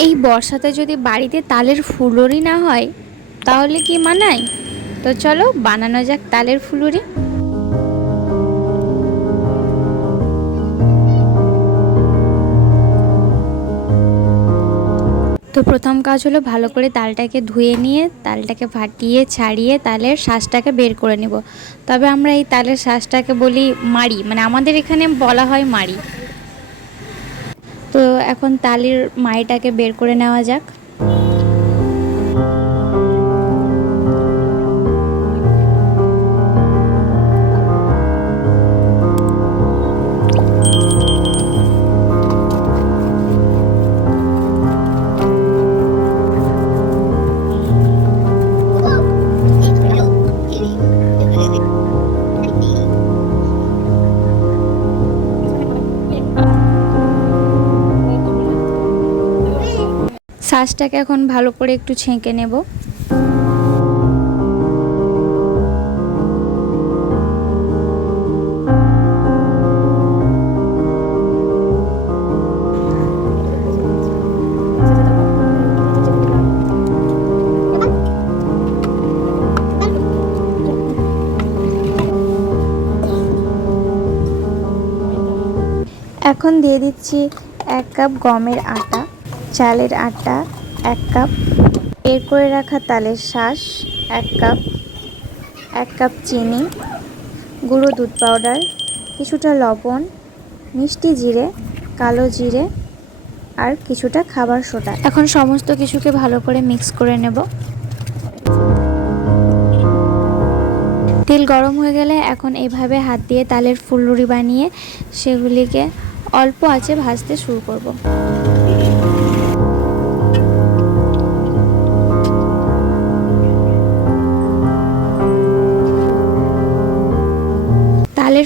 এই বর্ষাতে যদি বাড়িতে তালের ফুলুরি না হয়, তাহলে কি মানায়? তো চলো বানানো যাক তালের ফুলুরি। তো প্রথম কাজ হলো ভালো করে তালটাকে ধুয়ে নিয়ে, তালটাকে ফাটিয়ে ছাড়িয়ে তালের শ্বাসটাকে বের করে নেব। তবে আমরা এই তালের শ্বাসটাকে বলি মাড়ি মানে আমাদের এখানে বলা হয় মাড়ি। তো এখন তালির মাইটাকে বের করে নেওয়া যাক। শ্বাসটাকে এখন ভালো করে একটু ছেঁকে নেব। এখন দিয়ে দিচ্ছি এক কাপ গমের আটা। চালের আটা এক কাপ, বের করে রাখা তালের শাঁস এক কাপ এক কাপ চিনি, গুঁড়ো দুধ পাউডার, কিছুটা লবণ, মিষ্টি জিরে, কালো জিরে আর কিছুটা খাবার সোডা। এখন সমস্ত কিছুকে ভালো করে মিক্স করে নেব। তেল গরম হয়ে গেলে এখন এইভাবে হাত দিয়ে তালের ফুলরুড়ি বানিয়ে সেগুলিকে অল্প আঁচে ভাজতে শুরু করব।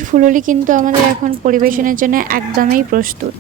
ফুলুরি কিন্তু আমাদের এখন পরিবেশনের জন্য একদমই প্রস্তুত।